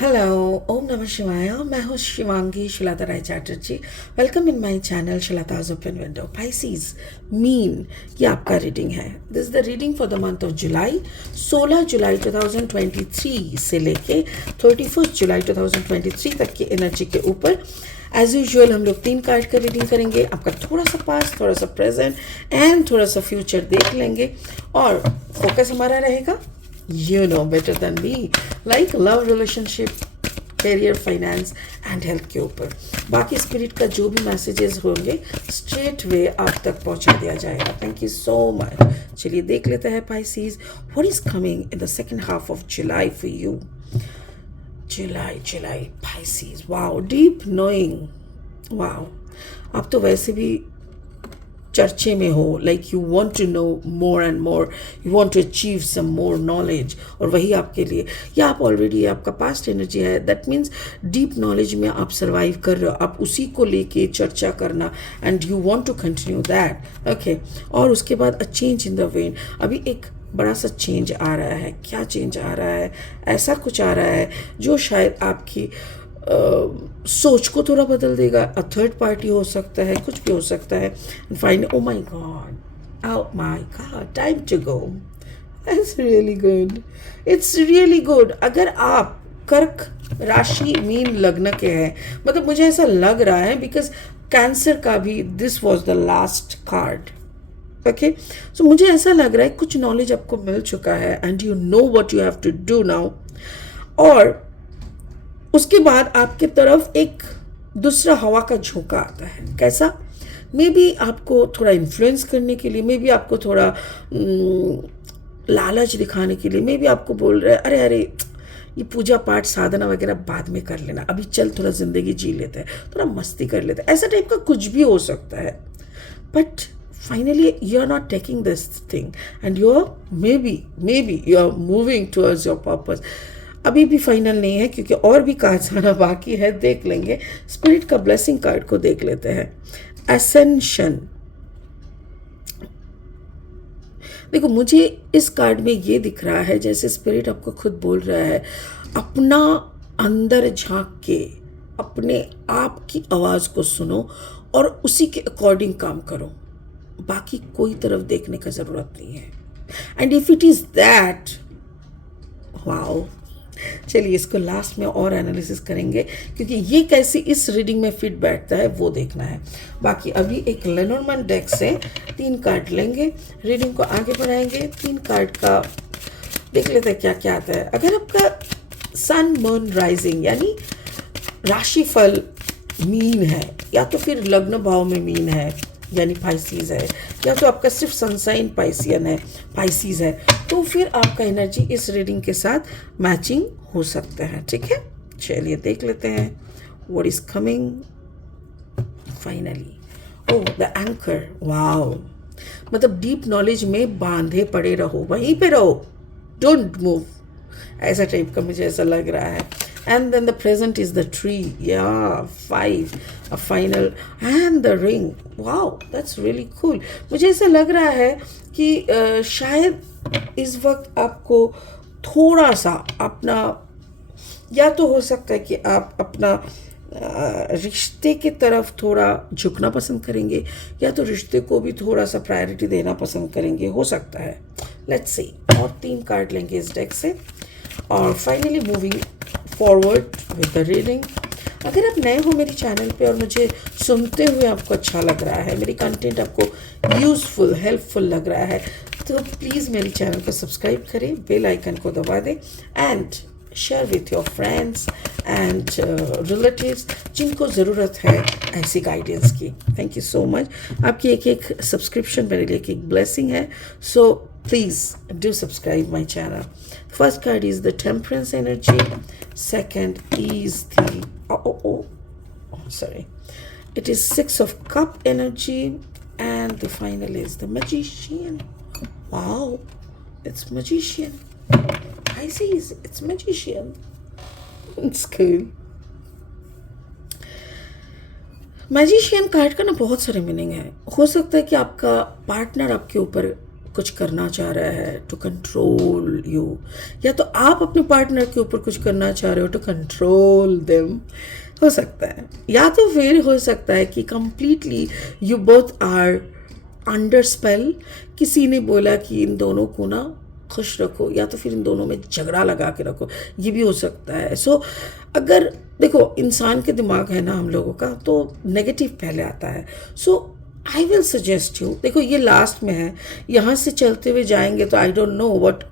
Hello, ओम नमः शिवाय। मैं हूँ Shivangi Shilata Rai Chatterjee. Welcome in my channel Shilata's open window. Pisces mean ये आपका रीडिंग है। This is the reading for the month of July. 16 जुलाई 2023 से लेके 31 जुलाई 2023 तक की एनर्जी के ऊपर एज यूजुअल हम लोग 3 कार्ड का रीडिंग करेंगे। आपका थोड़ा सा पास्ट, थोड़ा सा प्रेजेंट एंड थोड़ा सा फ्यूचर देख लेंगे और फोकस हमारा रहेगा you know better than me, like love, relationship, career, finance and health के ऊपर। बाकी स्पिरिट का जो भी मैसेजेस होंगे स्ट्रेट वे आप तक पहुंचा दिया जाएगा। Thank you so much. चलिए देख लेते हैं Pisces, what is coming in the second half of July for you. July Pisces, wow, deep knowing. Wow, आप तो वैसे भी चर्चे में हो, like you want to know more and more, you want to achieve some more knowledge, और वही आपके लिए, या आप ऑलरेडी, आपका पास्ट एनर्जी है, दैट मीन्स डीप नॉलेज में आप सर्वाइव कर रहे हो, आप उसी को लेके चर्चा करना and you want to continue that. Okay, और उसके बाद a change in the vein. अभी एक बड़ा सा चेंज आ रहा है। क्या चेंज आ रहा है? ऐसा कुछ आ रहा है जो शायद आपकी सोच को थोड़ा बदल देगा। अ थर्ड पार्टी हो सकता है, कुछ भी हो सकता है। Fine, oh my God, time to go. It's really good, it's really good. अगर आप कर्क राशि मीन लग्न के हैं, मतलब मुझे ऐसा लग रहा है बिकॉज कैंसर का भी this was the last card. Okay, so मुझे ऐसा लग रहा है कुछ नॉलेज आपको मिल चुका है and you know what you have to do now. और उसके बाद आपके तरफ एक दूसरा हवा का झोंका आता है। कैसा? मे बी आपको थोड़ा इन्फ्लुएंस करने के लिए, मे बी आपको थोड़ा लालच दिखाने के लिए, मे बी आपको बोल रहे हैं अरे अरे ये पूजा पाठ साधना वगैरह बाद में कर लेना, अभी चल थोड़ा जिंदगी जी लेते हैं, थोड़ा मस्ती कर लेते हैं। ऐसा टाइप का कुछ भी हो सकता है। But finally you are not taking this thing and you are maybe you are moving towards your purpose। अभी भी फाइनल नहीं है क्योंकि और भी कार्ड आना बाकी है, देख लेंगे। स्पिरिट का ब्लेसिंग कार्ड को देख लेते हैं। एसेंशन। देखो, मुझे इस कार्ड में ये दिख रहा है जैसे स्पिरिट आपको खुद बोल रहा है अपना अंदर झांक के अपने आप की आवाज को सुनो और उसी के अकॉर्डिंग काम करो। बाकी कोई तरफ देखने का जरूरत नहीं है। And if it is that, wow. चलिए इसको लास्ट में और एनालिसिस करेंगे क्योंकि ये कैसे इस रीडिंग में फिट बैठता है वो देखना है। बाकी अभी एक लेनोर्मैन डेक से 3 कार्ड लेंगे, रीडिंग को आगे बढ़ाएंगे। 3 कार्ड का देख लेते हैं क्या क्या आता है। अगर आपका सन मून राइजिंग यानी राशिफल मीन है, या तो फिर लग्न भाव में मीन है यानी पाइसीज है, या तो आपका सिर्फ सनसाइन पाइसियन है, पाइसीज है, तो फिर आपका एनर्जी इस रीडिंग के साथ मैचिंग हो सकता है। ठीक है, चलिए देख लेते हैं what is coming finally. Oh, the anchor. Wow, मतलब डीप नॉलेज में बांधे पड़े रहो, वहीं पे रहो, डोंट मूव, ऐसा टाइप का मुझे ऐसा लग रहा है। And then the present is the tree. Yeah, 5, a final, and the ring. Wow, that's really cool. मुझे ऐसा लग रहा है कि शायद इस वक्त आपको थोड़ा सा अपना, या तो हो सकता है कि आप अपना रिश्ते की तरफ थोड़ा झुकना पसंद करेंगे, या तो रिश्ते को भी थोड़ा सा प्रायोरिटी देना पसंद करेंगे, हो सकता है। Let's see. और 3 कार्ड लेंगे इस डेक से और finally moving forward with the reading. अगर आप नए हो मेरे चैनल पे और मुझे सुनते हुए आपको अच्छा लग रहा है, मेरी कंटेंट आपको यूज़फुल हेल्पफुल लग रहा है, तो प्लीज़ मेरे चैनल को सब्सक्राइब करें, बेल आइकन को दबा दें and share with your friends and relatives जिनको ज़रूरत है ऐसी गाइडेंस की। Thank you so much. आपकी एक एक सब्सक्रिप्शन मेरे लिए एक ब्लेसिंग है, सो please do subscribe my channel. First card is the temperance energy. Second is the sorry, it is 6 of cup energy, and the final is the magician. Wow, it's magician. Pisces, it's magician. It's cool. Magician card का ना बहुत सारे meaning है। हो सकता है कि आपका पार्टनर आपके ऊपर कुछ करना चाह रहा है टू कंट्रोल यू, या तो आप अपने पार्टनर के ऊपर कुछ करना चाह रहे हो टू कंट्रोल देम, हो सकता है। या तो फिर हो सकता है कि completely you both are under spell, किसी ने बोला कि इन दोनों को ना खुश रखो, या तो फिर इन दोनों में झगड़ा लगा के रखो, ये भी हो सकता है। सो अगर देखो इंसान के दिमाग है ना हम लोगों का, तो नेगेटिव पहले आता है। सो आई विल सजेस्ट यू, देखो ये लास्ट में है, यहाँ से चलते हुए जाएंगे तो I don't know what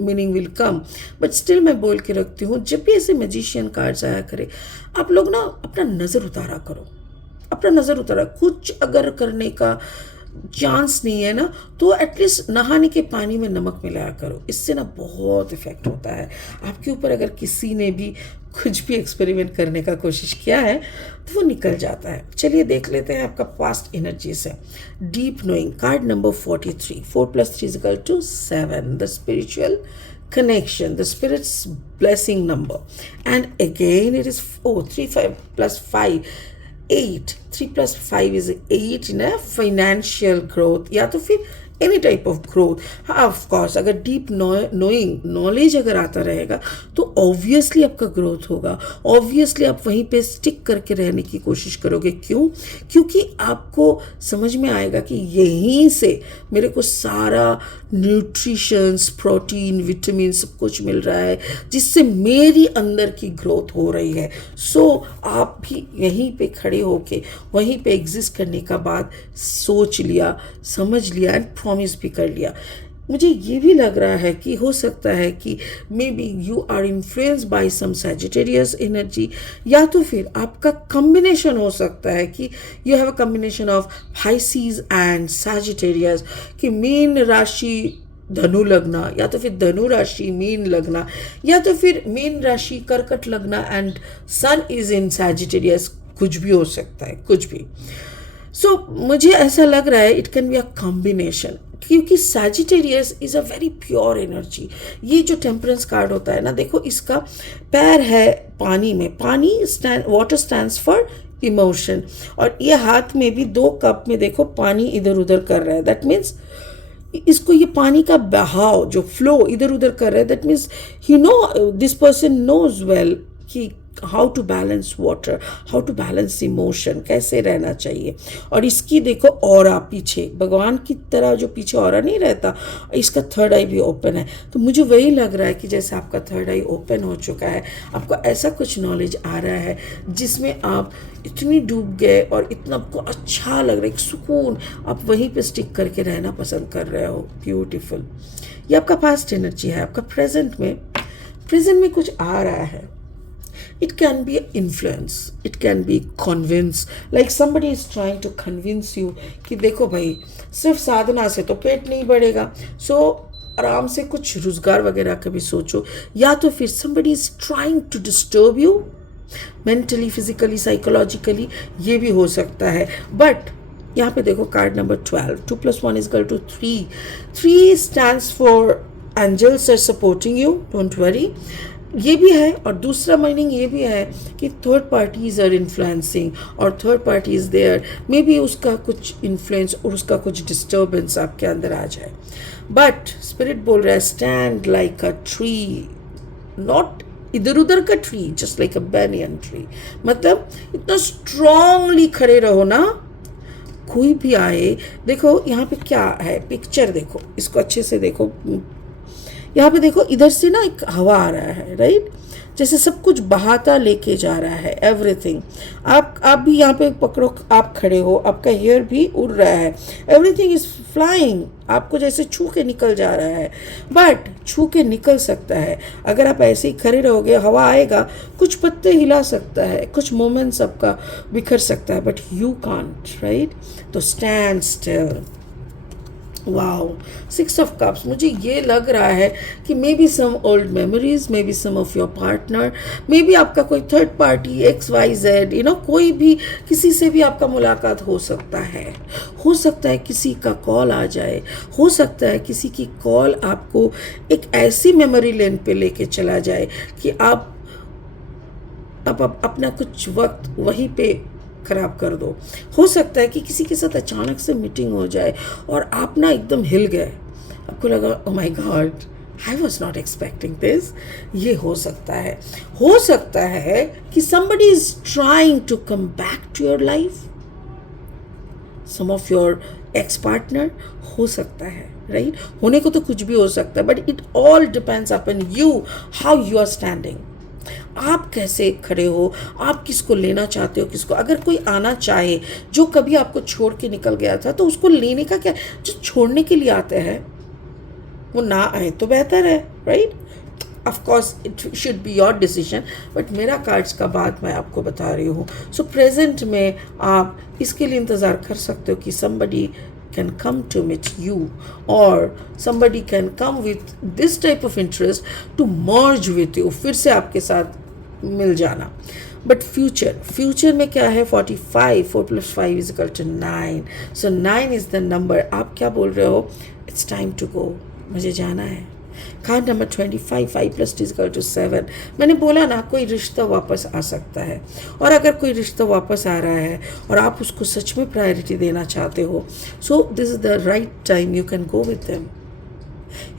meaning will come, but still मैं बोल के रखती हूँ, जब भी ऐसे मैजिशियन कार्ड्स आया करे, आप लोग ना अपना नज़र उतारा करो, अपना नज़र उतारा। कुछ अगर करने का चांस नहीं है ना, तो एटलीस्ट नहाने के पानी में नमक मिलाया करो, इससे ना बहुत इफेक्ट होता है आपके ऊपर। अगर किसी ने भी कुछ भी एक्सपेरिमेंट करने का कोशिश किया है तो वो निकल जाता है। चलिए देख लेते हैं आपका पास्ट एनर्जी से। Deep knowing, card number 43, 4 + 3 = 7, the spiritual connection, the spirit's blessing number, and again it is 3 5 + 5 8, 3 + 5 is 8 in a financial growth, या तो फिर एनी टाइप ऑफ ग्रोथ। हाँ ऑफ कोर्स, अगर डीप नोइंग नॉलेज अगर आता रहेगा तो ऑब्वियसली आपका ग्रोथ होगा, ऑब्वियसली आप वहीं पे स्टिक करके रहने की कोशिश करोगे। क्यों? क्योंकि आपको समझ में आएगा कि यहीं से मेरे को सारा न्यूट्रिशंस, प्रोटीन, विटामिन सब कुछ मिल रहा है, जिससे मेरी अंदर की ग्रोथ हो रही है। सो आप भी यहीं पे खड़े होके वहीं पे एग्जिस्ट करने का बाद सोच लिया, समझ लिया एंड प्रॉमिस भी कर लिया। मुझे ये भी लग रहा है कि हो सकता है कि maybe you are influenced by some Sagittarius energy, या तो फिर आपका कॉम्बिनेशन हो सकता है कि you have a combination of Pisces and Sagittarius, कि मीन राशि धनु लगना, या तो फिर धनु राशि मीन लगना, या तो फिर मीन राशि कर्कट लगना and sun is in Sagittarius, कुछ भी हो सकता है, कुछ भी। सो मुझे ऐसा लग रहा है it can be a combination, क्योंकि Sagittarius is a very pure energy. ये जो टेम्परेंस कार्ड होता है ना, देखो इसका पैर है पानी में, पानी वाटर स्टैंड्स फॉर इमोशन, और ये हाथ में भी 2 कप में देखो पानी इधर उधर कर रहा है, दैट मीन्स इसको ये पानी का बहाव जो फ्लो इधर उधर कर रहा है, that means you know this person knows well कि how to balance water, how to balance emotion, कैसे रहना चाहिए। और इसकी देखो ऑरा पीछे भगवान की तरह जो पीछे ऑरा नहीं रहता, इसका थर्ड आई भी ओपन है। तो मुझे वही लग रहा है कि जैसे आपका थर्ड आई ओपन हो चुका है, आपको ऐसा कुछ नॉलेज आ रहा है जिसमें आप इतनी डूब गए और इतना आपको अच्छा लग रहा है, एक सुकून, आप वहीं पे स्टिक करके रहना पसंद कर रहे हो। ब्यूटीफुल। ये आपका पास्ट एनर्जी है। आपका प्रेजेंट में कुछ आ रहा है। It can be influence, it can be convince, like somebody is trying to convince you कि देखो भाई सिर्फ साधना से तो पेट नहीं बढ़ेगा, सो आराम से कुछ रोजगार वगैरह का भी सोचो। या तो फिर somebody is trying to disturb you mentally, physically, psychologically, ये भी हो सकता है। बट यहाँ पे देखो card number 12, 2 + 1 = 3, 3 stands for angels are supporting you, don't worry, ये भी है। और दूसरा मीनिंग ये भी है कि थर्ड पार्टीज आर इन्फ्लुएंसिंग, और third party is there, maybe उसका कुछ इन्फ्लुएंस और उसका कुछ डिस्टर्बेंस आपके अंदर आ जाए। बट स्पिरिट बोल रहा है stand like a tree, not इधर उधर का ट्री, जस्ट लाइक अ बैनियन ट्री, मतलब इतना स्ट्रांगली खड़े रहो ना, कोई भी आए। देखो यहाँ पे क्या है, पिक्चर देखो, इसको अच्छे से देखो, यहाँ पे देखो इधर से ना एक हवा आ रहा है, राइट, जैसे सब कुछ बहाता लेके जा रहा है, एवरीथिंग। आप भी यहाँ पे पकड़ो, आप खड़े हो, आपका हेयर भी उड़ रहा है, एवरीथिंग इज फ्लाइंग, आपको जैसे छू के निकल जा रहा है। बट छू के निकल सकता है, अगर आप ऐसे ही खड़े रहोगे, हवा आएगा, कुछ पत्ते हिला सकता है, कुछ मोमेंट्स आपका बिखर सकता है, बट यू कांट, राइट। तो stand still. Wow, 6 of cups. मुझे ये लग रहा है कि maybe some old memories, maybe some of your partner, maybe आपका कोई third party XYZ, you know, कोई भी किसी से भी आपका मुलाकात हो सकता है। हो सकता है किसी का कॉल आ जाए, हो सकता है किसी की कॉल आपको एक ऐसी मेमोरी लेन पे लेके चला जाए कि आप अपना कुछ वक्त वहीं पे खराब कर दो। हो सकता है कि किसी के साथ अचानक से मीटिंग हो जाए और आप ना एकदम हिल गए, आपको लगा oh my God, I was not expecting this. ये हो सकता है कि somebody is trying to come back to your life, some of your ex partner, हो सकता है, राइट? होने को तो कुछ भी हो सकता है, but it all depends upon you, how you are standing. आप कैसे खड़े हो, आप किसको लेना चाहते हो, किसको। अगर कोई आना चाहे जो कभी आपको छोड़ के निकल गया था, तो उसको लेने का क्या, जो छोड़ने के लिए आते हैं वो ना आए तो बेहतर है, right? Of course it should be your decision, but मेरा कार्ड्स का बात मैं आपको बता रही हूँ। सो प्रेजेंट में आप इसके लिए इंतज़ार कर सकते हो कि somebody can come to meet you, or somebody can come with this type of interest to merge with you, फिर से आपके साथ मिल जाना। बट फ्यूचर में क्या है, 45, 4 + 5 = 9, सो 9 इज़ द नंबर। आप क्या बोल रहे हो, इट्स टाइम टू गो, मुझे जाना है। Card number 25, 5 + 2 = 7। मैंने बोला ना, कोई रिश्ता वापस आ सकता है, और अगर कोई रिश्ता वापस आ रहा है और आप उसको सच में प्रायोरिटी देना चाहते हो, so this is the right time, you can go with them.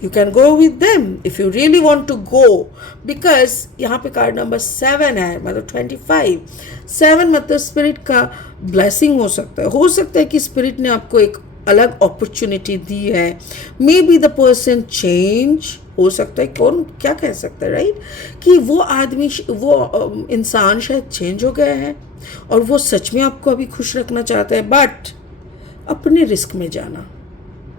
You can go with them if you really want to go, because यहाँ पे कार्ड नंबर 7 है, मतलब 25। 7 मतलब स्पिरिट का ब्लेसिंग हो सकता है कि स्पिरिट ने आपको एक अलग अपॉर्चुनिटी दी है। May be the person change, हो सकता है, कौन क्या कह सकता है, राइट? कि वो आदमी, वो इंसान शायद चेंज हो गया है और वो सच में आपको अभी खुश रखना चाहता है, बट अपने रिस्क में जाना,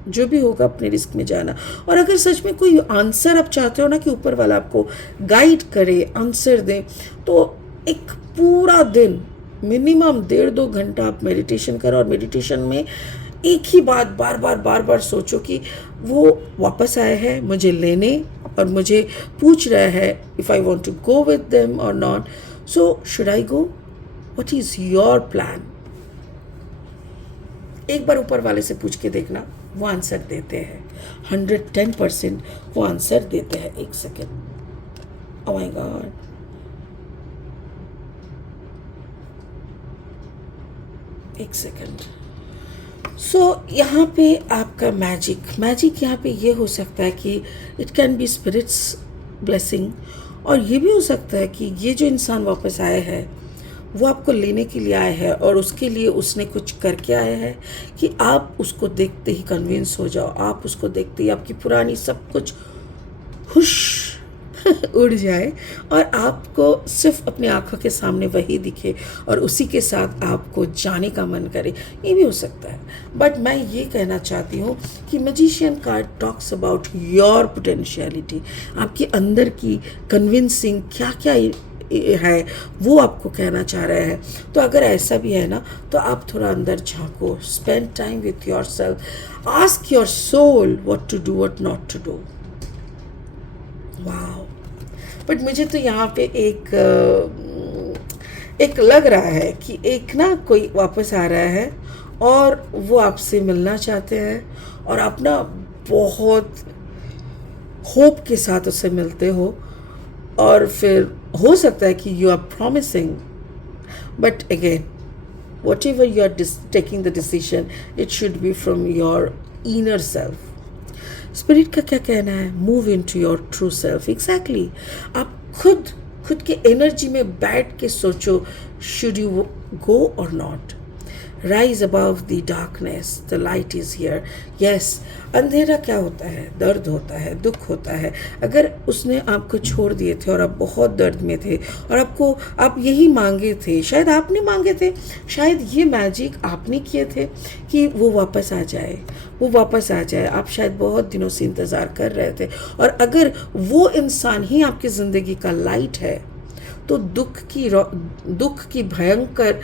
जो भी होगा अपने रिस्क में जाना। और अगर सच में कोई आंसर आप चाहते हो ना कि ऊपर वाला आपको गाइड करे, आंसर दे, तो एक पूरा दिन मिनिमम 1.5-2 घंटा आप मेडिटेशन करो, और मेडिटेशन में एक ही बात बार बार सोचो कि वो वापस आए हैं मुझे लेने, और मुझे पूछ रहा है if I want to go with them और not, so should I go, what is your plan. एक बार ऊपर वाले से पूछ के देखना, वो आंसर देते हैं, 110% वो आंसर देते हैं। एक सेकेंड, ओह माय गॉड, एक सेकेंड। सो यहाँ पे आपका मैजिक यहाँ पे ये हो सकता है कि it can be spirits blessing, और ये भी हो सकता है कि ये जो इंसान वापस आया है वो आपको लेने के लिए आया है, और उसके लिए उसने कुछ करके आया है कि आप उसको देखते ही कन्विंस हो जाओ, आप उसको देखते ही आपकी पुरानी सब कुछ हुश उड़ जाए, और आपको सिर्फ अपनी आंखों के सामने वही दिखे और उसी के साथ आपको जाने का मन करे। ये भी हो सकता है, बट मैं ये कहना चाहती हूँ कि magician card talks about your potentiality, आपके अंदर की कन्विंसिंग क्या क्या है वो आपको कहना चाह रहा है। तो अगर ऐसा भी है ना, तो आप थोड़ा अंदर झांको, spend time with your self, ask your soul what to do, what not to do. Wow, but मुझे तो यहाँ पे एक लग रहा है कि एक ना कोई वापस आ रहा है और वो आपसे मिलना चाहते हैं, और आप ना बहुत होप के साथ उससे मिलते हो, और फिर हो सकता है कि you are promising, but again whatever you are taking the decision, it should be from your inner self. Spirit का क्या कहना है, move into your true self. Exactly, आप खुद के एनर्जी में बैठ के सोचो, शुड यू गो और not. Rise above the darkness, the light is here. Yes, अंधेरा क्या होता है, दर्द होता है, दुख होता है। अगर उसने आपको छोड़ दिए थे और आप बहुत दर्द में थे, और आप यही मांगे थे, शायद आपने मांगे थे, शायद ये मैजिक आपने किए थे कि वो वापस आ जाए, आप शायद बहुत दिनों से इंतज़ार कर रहे थे। और अगर वो इंसान ही आपकी ज़िंदगी का लाइट है, तो दुख की भयंकर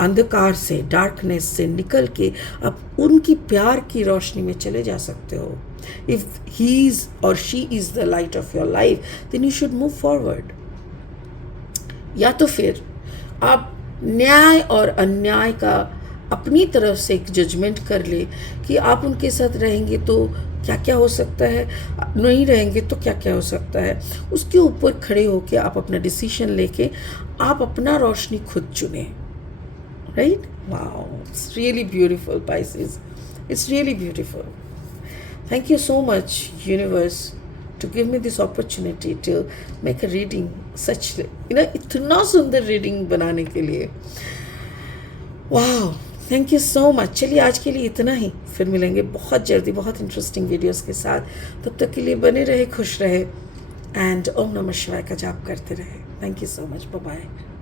अंधकार से, डार्कनेस से निकल के आप उनकी प्यार की रोशनी में चले जा सकते हो। इफ ही इज और she is the light of your life, then you should move forward. या तो फिर आप न्याय और अन्याय का अपनी तरफ से एक जजमेंट कर ले कि आप उनके साथ रहेंगे तो क्या क्या हो सकता है, नहीं रहेंगे तो क्या क्या हो सकता है। उसके ऊपर खड़े होकर आप अपना डिसीजन लेके आप अपना रोशनी खुद चुने। Right? Wow, it's really beautiful, Pisces. It's really beautiful. Thank you so much universe to give me this opportunity to make a reading such इतना सुंदर रीडिंग बनाने के लिए। वाह, थैंक यू सो मच। चलिए आज के लिए इतना ही, फिर मिलेंगे बहुत जल्दी बहुत इंटरेस्टिंग वीडियोस के साथ। तब तक के लिए बने रहे, खुश रहे एंड ओम नमः शिवाय का जाप करते रहे। Thank you so much, bye bye.